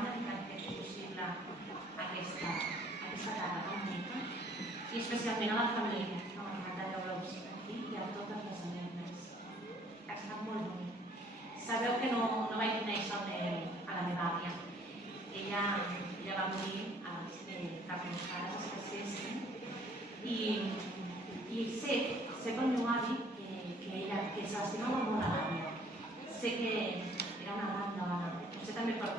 companya que han fet possible aquesta tarda tan bonica, i especialment a la família, a la que m'agrada veure aquí i a totes les alumnes. Ha estat molt bonic. Sabeu que no vaig conèixer a la meva àvia. Ella va morir abans que els meus pares es casessin i sé pel meu avi que s'estimava molt a l'àvia. Sé que era una gran dona. Ho sé també per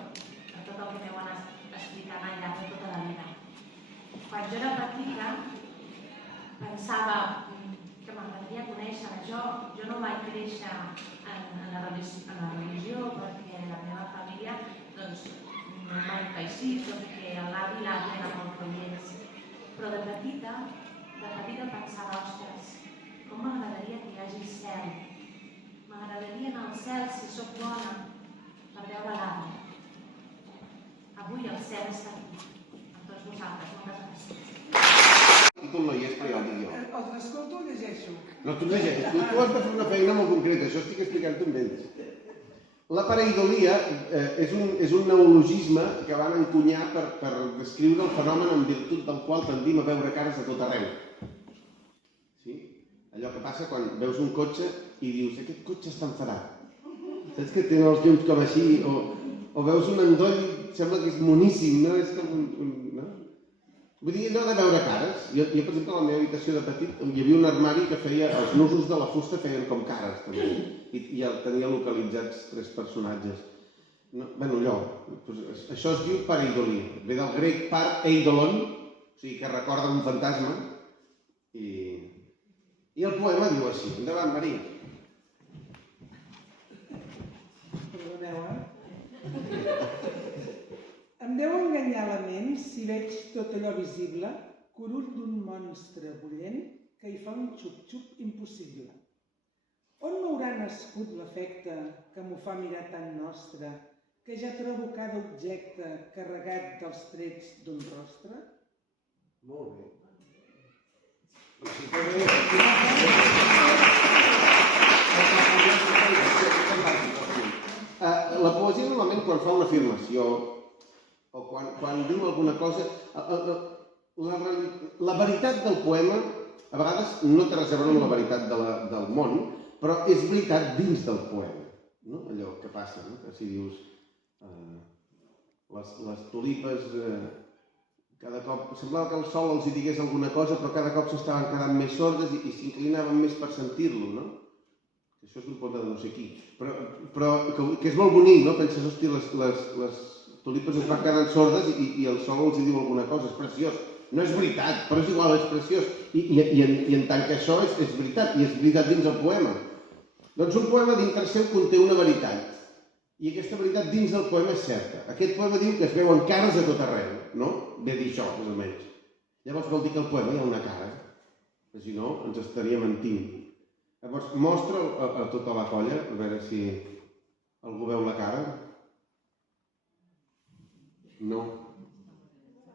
tot el que m'heu anat explicant al llarg de tota la vida. Quan jo era petita pensava que m'agradaria conèixer-la. Jo no vaig créixer en la religió perquè la meva família no em va encaixir, tot i que l'avi i l'àvia eren molt croients. Però de petita pensava, ostres, com m'agradaria que hi hagi cel. M'agradaria anar al cel, si sóc bona, per veure l'àvia. Avui el cel està aquí, amb tots vosaltres. Moltes gràcies. El títol no hi és, però ja el dic jo. El l'escolto o llegeixo? No, tu llegeixes. Tu has de fer una feina molt concreta, això estic explicant-ho amb ells. La pareidolia és un neologisme que van encunyar per descriure el fenomen en virtut del qual tendim a veure cares a tot arreu. Sí? Allò que passa quan veus un cotxe i dius, aquest cotxe està enfadat. Saps que tenen els llums com així? O veus un endoll i sembla que és moníssim, no? És com no? Vull dir, no de veure cares. Jo, per exemple, a la meva habitació de petit hi havia un armari que feia, els nusos de la fusta feien com cares, també. I tenia localitzats 3 personatges. Bé, allò. Això es diu pareidolia. Ve del grec par eidolon, o sigui que recorda un fantasma. I el poema diu així. Endavant, Maria. Perdoneu, Em deu enganyar la ment si veig tot allò visible, curull d'un monstre bullent que hi fa un xup-xup impossible. On m'haurà nascut l'efecte que m'ho fa mirar tan nostre, que ja trobo cada objecte carregat dels trets d'un rostre? Molt bé. La poesia normalment quan fa una afirmació o quan diu alguna cosa, la veritat del poema a vegades no té res a veure amb la veritat del món, però és veritat dins del poema. Allò que passa, que si dius les tulipes cada cop semblava que el sol els hi digués alguna cosa, però cada cop s'estaven quedant més sordes i s'inclinaven més per sentir-lo, no? Això és un conte de no sé qui, però que és molt bonic, no? Penses, hosti, les tulipes es van quedant sordes i el sol els hi diu alguna cosa, és preciós. No és veritat, però és igual, és preciós. I en tant que això és veritat, i és veritat dins el poema. Doncs un poema dintre seu conté una veritat, i aquesta veritat dins del poema és certa. Aquest poema diu que es veuen cares a tot arreu, no? Ve a dir això, més o menys. Llavors vol dir que al poema hi ha una cara, que si no ens estaria mentint. Llavors mostra a tota la colla, a veure si algú veu la cara. No.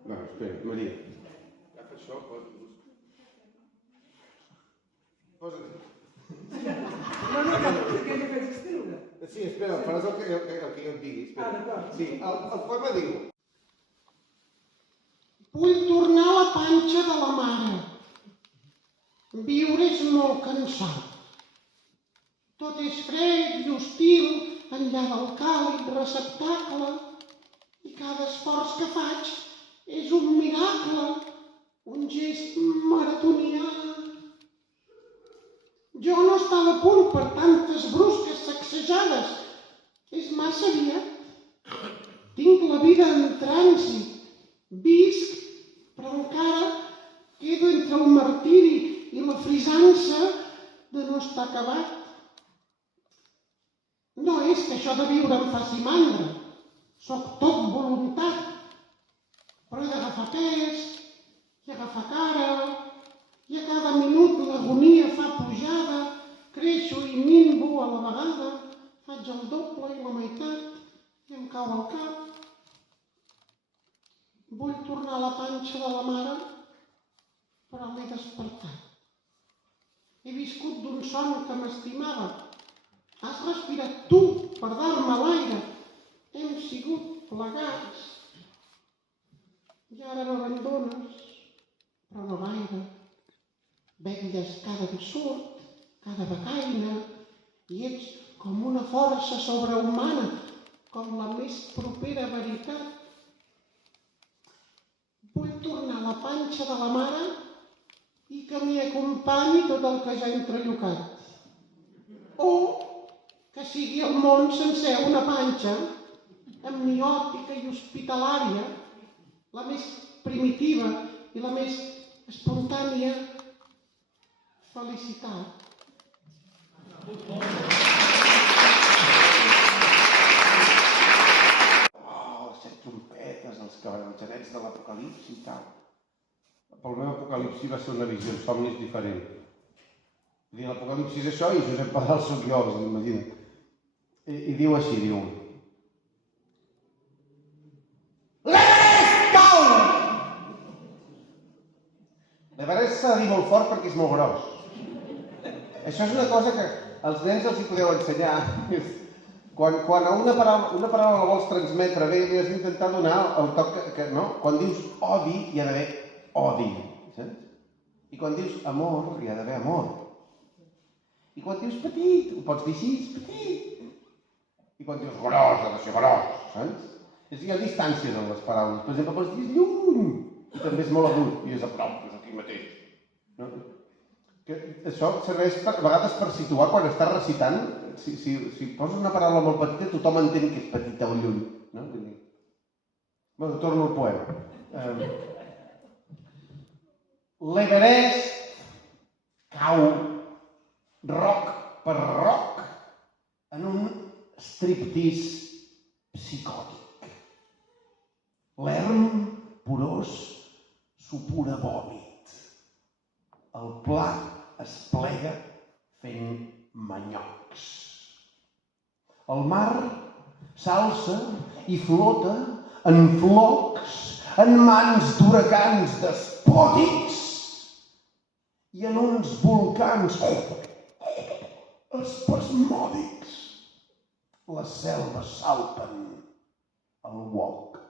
No, espera, Maria. Agafa això, posa't. No, que ja faig escriure. Sí, espera, faràs el que jo et digui. D'acord. Sí, el poema diu: Vull tornar a la panxa de la mare. Viure és molt cansat. Tot és fred i hostil enllà del càlid receptacle i cada esforç que faig és un miracle, un gest maratonià. Jo no estava a punt per tantes brusques sacsejades. És massa aviat. Tinc la vida en trànsit. Visc, però encara quedo entre el martiri i la frisança de no estar acabat. No és que això de viure em faci mandra. Soc tot voluntat. Però he d'agafar pes, i agafar cara, i a cada minut l'agonia fa pujada, creixo i minvo a la vegada, faig el doble i la meitat i em cau al cap. Vull tornar a la panxa de la mare, però m'he despertat. He viscut d'un son que m'estimava. Has respirat tu per dar-me l'aire. Hem sigut plegats cada dia surt, cada becaina, i ets com una força sobrehumana, com la més propera veritat. Vull tornar a la panxa de la mare i que m'hi acompanyi tot el que ja he entrellocat. O que sigui el món sencer una panxa, amniòtica i hospitalària, la més primitiva i la més espontània felicitat. Oh, les 7 trompetes, els genets de l'apocalipsi i tal. Pel meu apocalipsi va ser una visió en somnis diferent. Vull dir, l'apocalipsi és això i Josep Pedral sóc jo, imagina't. I diu així, diu... L'Everest cau! L'Everest s'ha de dir molt fort perquè és molt gros. Això és una cosa que als nens els hi podeu ensenyar. Quan a una paraula la vols transmetre bé, li has d'intentar donar el toc que no? Quan dius odi, hi ha d'haver odi. Saps? I quan dius amor, hi ha d'haver amor. I quan dius petit, ho pots dir així, petit. I quan dius gros, ha de ser gros, saps? Hi ha distàncies en les paraules. Per exemple, pots dir lluny, i també és molt agut, i és a prop, és aquí mateix. No? Això serveix a vegades per situar quan estàs recitant. Si poses una paraula molt petita, tothom entén que és petita o lluny. No? Bé, torno al poema. L'Everest cau roc per roc en un striptease psicòtic. L'erm porós supura vòmit. El pla es plega fent manyocs. El mar s'alça i flota en flocs, en mans d'huracans despòtics i en uns volcans espasmòdics. Les selves salten al uoc.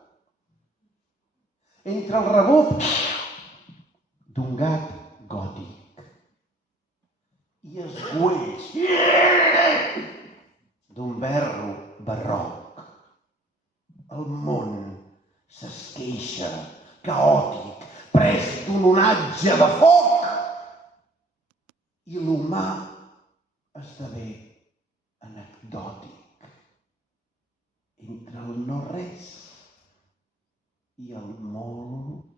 Entre el rebuf d'un gat gòtic i esguells d'un berro barroc, el món s'esqueixa, caòtic, pres d'un onatge de foc, i l'humà esdevé anecdòtic entre el no res i el molt